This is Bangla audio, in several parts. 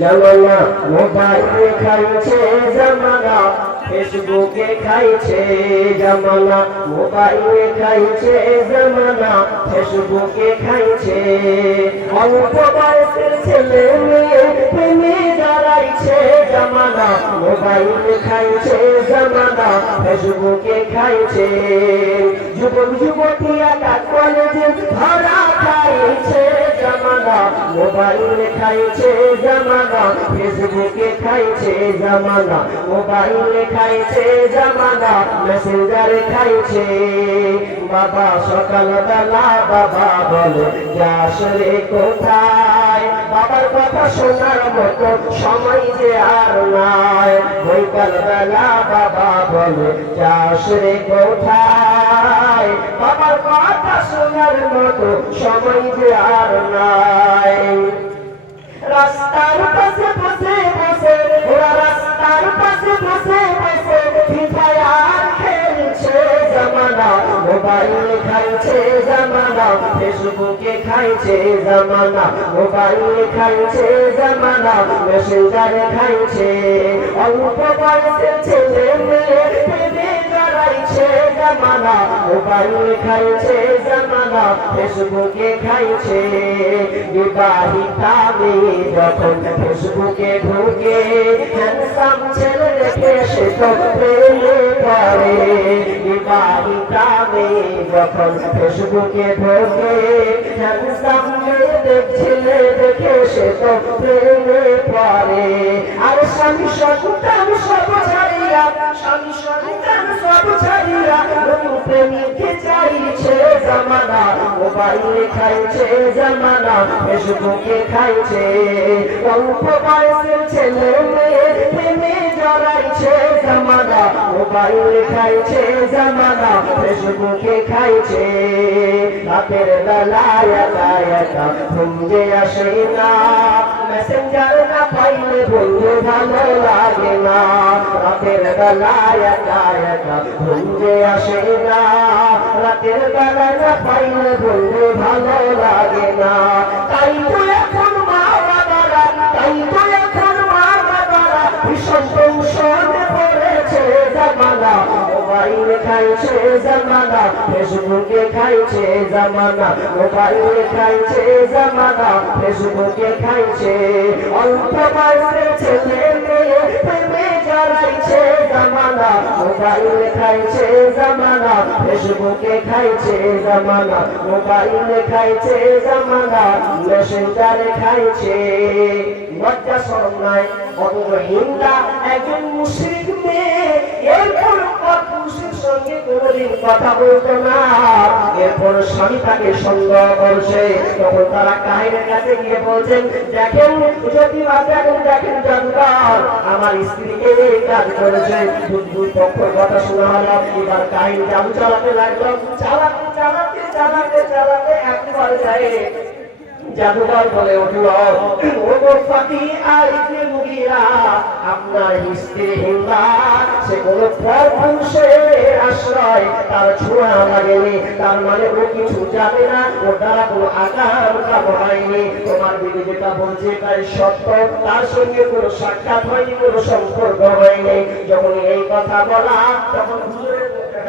জামানা মোবাইলে খাইছে জামানা ফেসবুকে খাইছে জামানা মোবাইলে খাইছে জামানা ফেসবুকে খাইছে। অল্প বয়সের ছেলে মেয়ে প্রেমে জামানা, মোবাইলে খাইছে জামানা, ফেসবুকে খাইছে। যুবক যুবতীরা কলেজে ধরা খাইছে জামানা, মোবাইলে খাইছে জামানা, ফেসবুকে খাইছে জামানা, মোবাইলে খাইছে জামানা মেসেঞ্জারে খাইছে। বাবা সকালবেলা বাবা বলে, যাস রে কোথায়? বাবার কথা শোনার মতো সময় যে আর নাই। বৈকালবেলা বাবা বলে, যাস রে কোথায়? বাবার কথা শোনার মতো সময় যে আর নাই। রাস্তার পাশে বসে বসে, ওরা রাস্তার পাশে বসে বসে ফিফায়ার খেলছে জামানা মোবাইল খাইছে জামানা, ফেসবুকে খাইছে জামানা, মোবাইল খাইছে জামানা, মেসেঞ্জারে খাইছে। অল্প বয়সের ছেলে মেয়ে জামানা মোবাইল খাইছে জামানা ফেসবুকে খাইছে। বিবাহিতা মেয়ে যখন ফেসবুকে ঢুকে হ্যান্ডসাম ছেলে দেখে সে তো প্রেমে পড়ে। বিবাহিতা মেয়ে যখন ফেসবুকে ঢুকে হ্যান্ডসাম মেয়ে দেখছিলে দেখে সে তো প্রেমে পড়ে। আর স্বামী সব ছাড়িয়া স্বামী সন্তান সব ছাড়িয়া নতুন প্রেমিকে চাইছে জামানা? মোবাইলে খাইছে জামানা, ফেসবুকে খাইছে। ছেলে মোবাইলে খাইছে জামানা, ফেসবুকে খাইছে। রাতের বেলায় একা ঘুম আসে না। মেসেঞ্জার না পাইলে বন্ধু ভালো লাগে না। রাতের বেলায় একা একা আসে না। রাতের বেলায় না পাইলে বন্ধু ভালো লাগে না। তাই তো এখন মা বাবারা, তাই তো এখন মা বাবারা, ভীষণ জামানা, মোবাইল খাইছে জামানা, ফেসবুকে খাইছে জামানা, মোবাইল খাইছে জামানা, ফেসবুকে খাইছে। অল্প বয়সের ছেলে মেয়ে, প্রেমে জড়াইছে জামানা মেসেঞ্জারে খাইছে। লজ্জা শরম নাই অথচ হিন্দা একজন মুসলিম মেয়ে এরপর পুরুষের সঙ্গে কোনোদিন কথা বলতো না। এরপর স্বামী তাকে সন্দেহ করছে। তখন তারা কাহিনের কাছে গিয়ে বলছেন, দেখেন, যদি দেখেন দেখেন জাদুকর, আমার স্ত্রীকে এই কাজ করেছে। দুই পক্ষের কথা শোনা হলো এবার কাহিনী জাদু চালাতে লাগল। চালাতে চালাতে চালাতে চালাতে একবার যায়। জাদুকর বলে উঠল, ওগো ফাতি আর আপনার স্ত্রী হিন্দা সে কোন আশ্রয়, তার ছোঁয়া লাগেনি, তার মানে ও কিছু যাবে না ও দ্বারা কোনো আকাঙ্ক্ষা হয়নি। তোমার দিদি যেটা বলছে, তাই সত্য, তার সঙ্গে কোনো সাক্ষাৎ হয়নি, কোনো সম্পর্ক হয়নি। যখন এই কথা বলা, তখন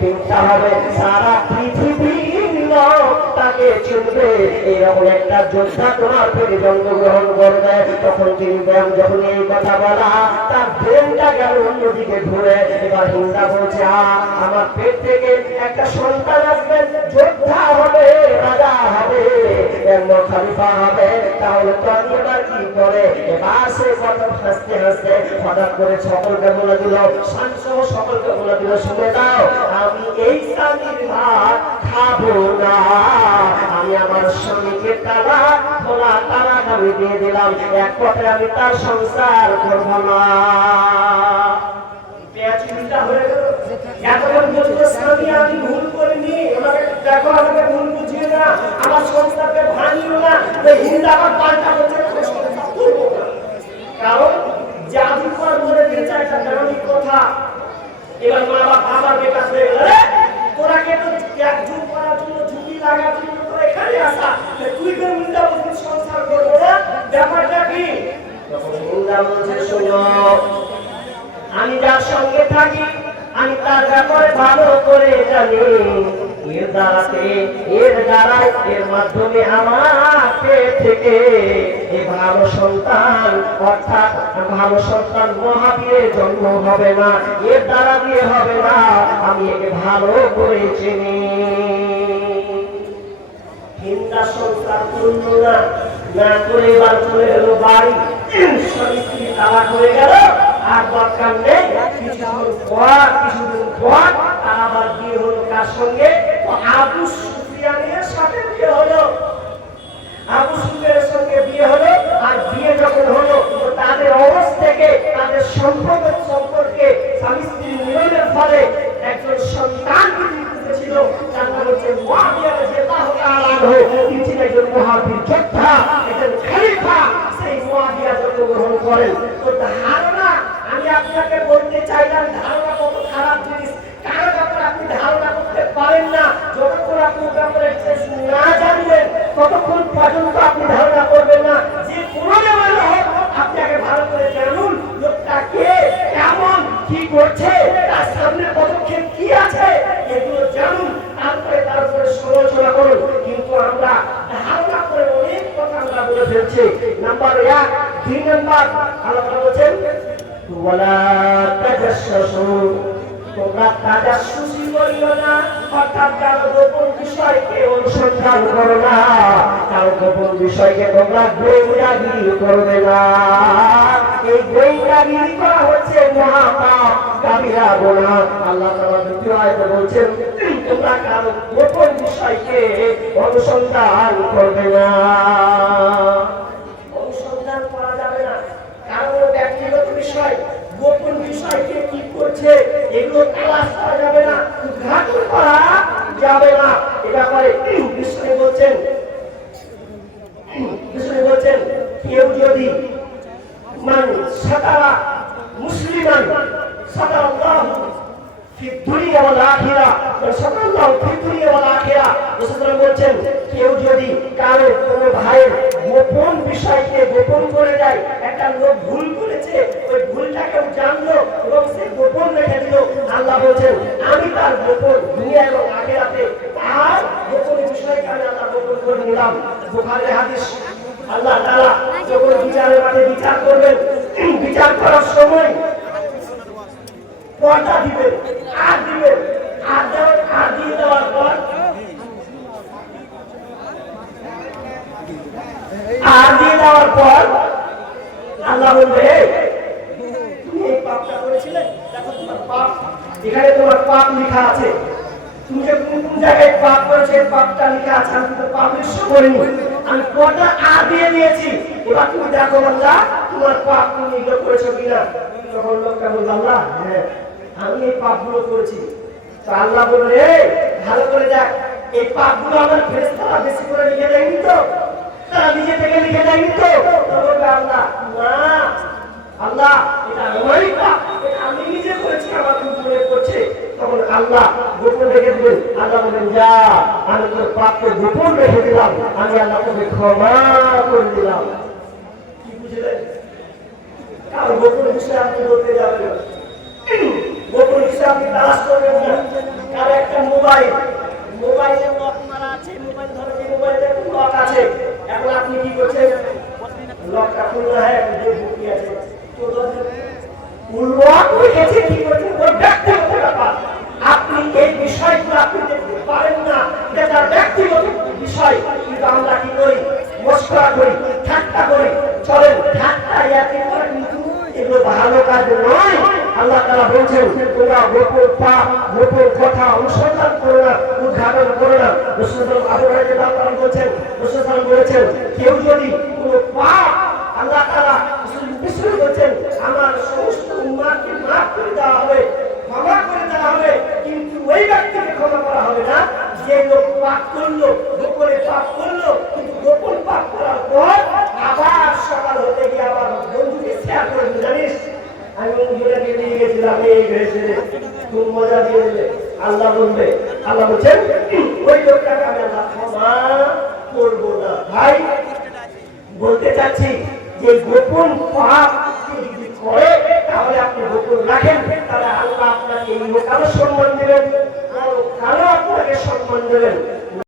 দিনটা সারা পৃথিবীর লোক তাকে চিনবে এরকম একটা যোদ্ধা তোমার পেটে জন্মগ্রহণ করবে। তখন তিনি ব্যায়াম যখন এই কথা বলা, তার ব্রেনটা গেল অন্যদিকে ঘুরে। এবার হিন্দা বলছে আমার পেট থেকে একটা সন্তান আসবে, যোদ্ধা হবে। হাসতে হাসতে হঠাৎ করে সকলকে বলে দিল শানসহ সকলকে বলে দিল, শুনে দাও আমি এই স্বামীর ভাত খাব না। আমি আমার স্বামীকে তারা না তারা আমি দিয়ে দিলাম। এক কথায় আমি তার সংসার করব না। আমার সংসারকে ভাঙিও না। হিন্দা আবার পাল্টা বলছে আমি সংসার করব না। কারণ জাদুকর বলে দিয়েছে একটা দামি কথা। এবার মা বাপ আবার বেকার হয়ে গেল। "এ, তোরা কে তো এক যুগ করার জন্য ঝুঁকি লাগার জন্য তোরা এখানে আসা। তুই কেন মুন্ডা বলছিস সংসার করব না ব্যাপারটা কি? আমি যার সঙ্গে থাকি আমি তার ব্যাপারে ভালো করে জানি। এর দ্বারাতে এর দ্বারাই এর মাধ্যমে আমার থেকে ভালো সন্তান, অর্থাৎ ভালো সন্তান মহাবীরের জন্ম হবে না, এর দ্বারা দিয়ে হবে না, আমি একে ভালো করে চিনি। এবার চলে হয়ে আর দরকার নেই, কিছুদিন পর আবার বিয়ে হলো কার সঙ্গে? আবু সুফিয়ানের সাথে বিয়ে হলো। আবু সুফিয়ানের সঙ্গে বিয়ে হলো, আর বিয়ে যখন হলো তাদের অবস্থ তাদের সম্পর্ক সম্পর্কে স্বামী স্ত্রী মিলনের ফলে একজন সন্তান ছিল তার নাম হচ্ছে তাআলা আনহু। তিনি ছিলেন একজন মহাবীর যোদ্ধা, একজন খলিফা। সেই মুআবিয়া জন্মগ্রহণ করেন। তো ধারণা, আমি আপনাকে বলতে চাইলাম ধারণা কত খারাপ জিনিস। কারও ব্যাপারে আপনি ধারণা করতে পারেন না। যতক্ষণ আপনি ব্যাপারে না জানবেন ততক্ষণ পর্যন্ত আপনি ধারণা করবেন না যে কোনো ব্যাপারে হোক আপনি আগে ভালো করে জানুন লোকটা কে কেমন কি করছে তার সামনে পদক্ষেপ কি আছে এগুলো জানুন তারপরে তার উপরে সমালোচনা করুন কিন্তু আমরা ধারণা করে অনেক কথা আমরা বলে ফেলছি নাম্বার দুই নাম্বার আল্লাহ বলছেন? ওয়ালা তাজাসসু তোমরা তাজাসসুসি করিও না, অর্থাৎ কারও গোপন বিষয়কে অনুসন্ধান করো না, কারও গোপন বিষয়কে তোমরা গোয়েন্দাগিরি করবে না। এই গোয়েন্দাগিরি করা হচ্ছে মহাপাপ কাবিরা গোনা। আল্লাহ তাআলা দ্বিতীয় আয়াতে বলছেন, তোমরা কারও গোপন বিষয়কে অনুসন্ধান করবে না অনুসন্ধান করা যাবে না কারণ ব্যক্তিগত বিষয়, গোপন বিষয়কে কি করছে, এগুলো তালাশ করা যাবে না, উদ্ঘাটন করা যাবে না। এ ব্যাপারে বিষ্ণু বলছেন বিষ্ণু বলছেন, কেউ যদি মান সাতারা মুসলিমান, সাতারাল্লাহু বিষয়কে গোপন করে দেয়, একটা লোক ভুল করেছে ওই ভুলটাকে জানলো এবং সে গোপন রেখে দিল আল্লাহ বলছেন, আমি তার গোপন দুনিয়া এবং আখিরাতে তার গোপন বিষয়কে আমি আল্লাহ গোপন করে নিলাম। বুখারী হাদিস, আল্লাহ তাআলা যখন বিচারের মাঠে বিচার করবেন, বিচার করার সময় পর্দা দিবেন আর দিবেন আর দেওয়ার আর দিয়ে দেওয়ার পর আর দিয়ে দেওয়ার পর আল্লাহ বলবে "এই, তুমি এই পাপটা করেছিলে দেখো তোমার এখানে তোমার পাপ লেখা আছে। তুমি যে কোন কোন জায়গায় পাপ করেছ এই পাপটা লেখা আছে আমি তো পাপ নিঃস্ব করিনি। আমি কটা আর দিয়ে দিয়েছি। এবার তুমি দেখো আল্লাহ তোমার পাপ তুমি এগুলো করেছ কিনা। তখন লোকটা বলল আল্লাহ হ্যাঁ আমি এই পাপগুলো করেছি। তো আল্লাহ বলবে "এই, ভালো করে দেখ এই পাপগুলো আমার ফেরেশতারা বেশি করে লিখে দেয়নি তো? তারা নিজে থেকে লিখে দেয়নি তো? আল্লাহ না আল্লাহ এটা আমারই পাপ এটা আমি নিজে করেছি আমার মনে করছে তখন আল্লাহ গোপন রেখে দিলেন আল্লাহ বলেন যা আমি তোর পাপকে গোপন রেখে দিলাম। আমি আল্লাহ ক্ষমা করে দিলাম। কি বুঝলেন কারও গোপন বিষয়ে আপনি বলতে যাবেন গোপন বিষয়ে আপনি তালাশ করবেন না। একটা মোবাইল। মোবাইলে লক মারা আছে, মোবাইল ধরো যে মোবাইলে লক আছে। এখন আপনি কি করছেন? লকটা খুলনা হ্যাঁ দেখব কি আছে। তো লক রেখেছে কি করছেন? ওর ব্যক্তিগত ব্যাপার। আপনি এই বিষয়গুলো আপনি পারেন না। এটা তার ব্যক্তিগত বিষয়। কিন্তু আমরা কি করি? মস্করা করি, ঠাট্টা করি। চলেন ঠাট্টা ইয়াতে করা কিন্তু এগুলো ভালো কাজ নয়। আল্লাহ তাআলা বলছেন, তোমরা গোপন পাপ গোপন কথা অনুসন্ধান করো না, উদ্ঘাটন করো না। রসুল আবু রাজিয়াল্লাহু তাআলা বলেছেন, রসুল বলেছেন, কেউ যদি কোনো পাপ আল্লাহ তাআলা বিষ্ণু বলছেন আমার সমস্ত উম্মাহকে মাফ করে দেওয়া হবে ক্ষমা করে দেওয়া হবে কিন্তু ওই ব্যক্তিকে ক্ষমা করা হবে না যে লোক পাপ করল গোপনে পাপ করল কিন্তু গোপন পাপ করার পর আবার সকাল হতে গিয়ে আবার বন্ধুকে শেয়ার করবে জানিস আমি বন্ধুটাকে নিয়ে গেছিলাম এই হয়েছে রে। খুব মজা দিয়ে দিলে আল্লাহ বলবে, আল্লাহ বলছেন ওই লোকটাকে আমি আল্লাহ ক্ষমা করব না। ভাই, বলতে চাচ্ছি যে গোপন পাপ যদি করে, তাহলে আপনি গোপন রাখেন, তাহলে আল্লাহ আপনাকে এই লোকালও সম্মান দেবেন কারও আপনাকে সম্মান দেবেন।